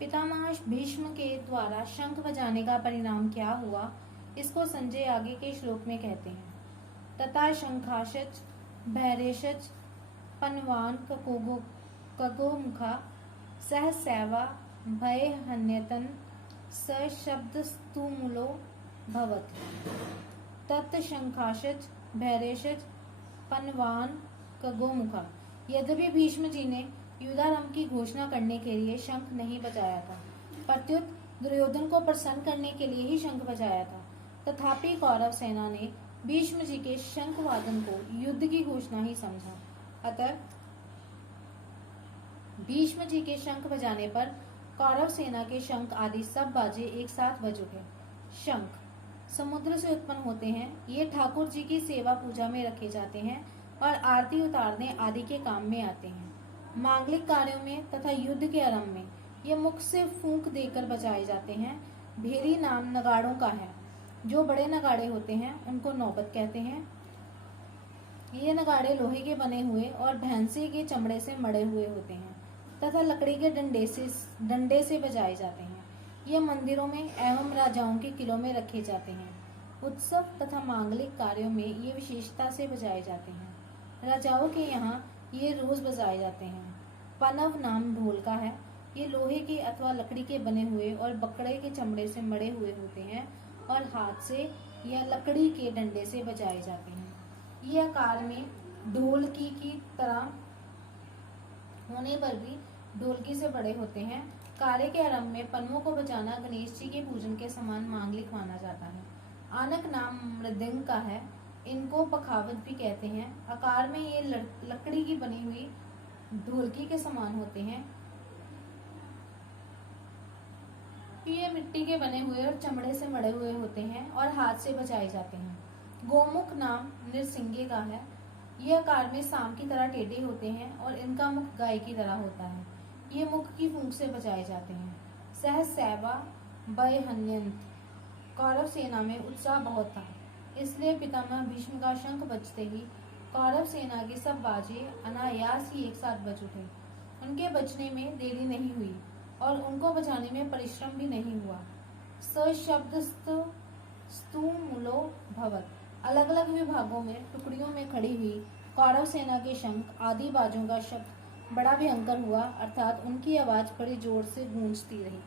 पितामह भीष्म के द्वारा शंख बजाने का परिणाम क्या हुआ, इसको संजय आगे के श्लोक में कहते हैं। तथा शंखाशच भैरेशच पनवान कगोमुखा सहसैवा भय हन्यतन स शब्द स्तुमुलो भवत। तत् शंखाशच भैरेशच पनवान कगोमुखा। यद्यपि भीष्म जी ने युद्धारंभ की घोषणा करने के लिए शंख नहीं बजाया था, प्रत्युत दुर्योधन को प्रसन्न करने के लिए ही शंख बजाया था। तथापि कौरव सेना ने भीष्म जी के शंख वादन को युद्ध की घोषणा ही समझा। अतः भीष्म जी के शंख बजाने पर कौरव सेना के शंख आदि सब बाजे एक साथ बज उठे। शंख समुद्र से उत्पन्न होते हैं। ये ठाकुर जी की सेवा पूजा में रखे जाते हैं और आरती उतारने आदि के काम में आते हैं। मांगलिक कार्यों में तथा युद्ध के आरंभ में ये मुख से फूंक देकर बजाए जाते हैं। भेरी नाम नगाड़ों का है। जो बड़े नगाड़े होते हैं उनको नौबत कहते हैं। ये नगाड़े लोहे के बने हुए और भैंसे के चमड़े से मड़े हुए होते हैं तथा लकड़ी के डंडे से बजाए जाते हैं। ये मंदिरों में एवं राजाओं के किलों में रखे जाते हैं। उत्सव तथा मांगलिक कार्यों में ये विशेषता से बजाए जाते हैं। राजाओं के यहाँ ये रोज बजाए जाते हैं। पनव नाम ढोल का है। ये लोहे के अथवा लकड़ी के बने हुए और बकरे के चमड़े से मड़े हुए होते हैं और हाथ से या लकड़ी के डंडे से बजाए जाते हैं। ये आकार में ढोलकी की तरह होने पर भी ढोलकी से बड़े होते हैं। कार्य के आरंभ में पन्नों को बजाना गणेश जी के पूजन के समान मांगलिक माना जाता है। आनक नाम मृदंग का है। इनको पखावत भी कहते हैं। आकार में ये लकड़ी की बनी हुई ढोलकी के समान होते हैं। ये मिट्टी के बने हुए और चमड़े से मड़े हुए होते हैं और हाथ से बजाए जाते हैं। गोमुख नाम नृसिंगे का है। ये आकार में सांप की तरह टेढ़े होते हैं और इनका मुख गाय की तरह होता है। ये मुख की फूंक से बजाए जाते हैं। सहसैवा भय हन्यंत। कौरव सेना में उत्साह बहुत था, इसलिए पितामह भीष्म का शंख बजते ही कौरव सेना के सब बाजे अनायास ही एक साथ बज उठे। उनके बजने में देरी नहीं हुई और उनको बजाने में परिश्रम भी नहीं हुआ। सशब्द स्तुमुलो भवत। अलग अलग विभागों में टुकड़ियों में खड़ी हुई कौरव सेना के शंख आदि बाजों का शब्द बड़ा भयंकर हुआ, अर्थात उनकी आवाज बड़ी जोर से गूंजती रही।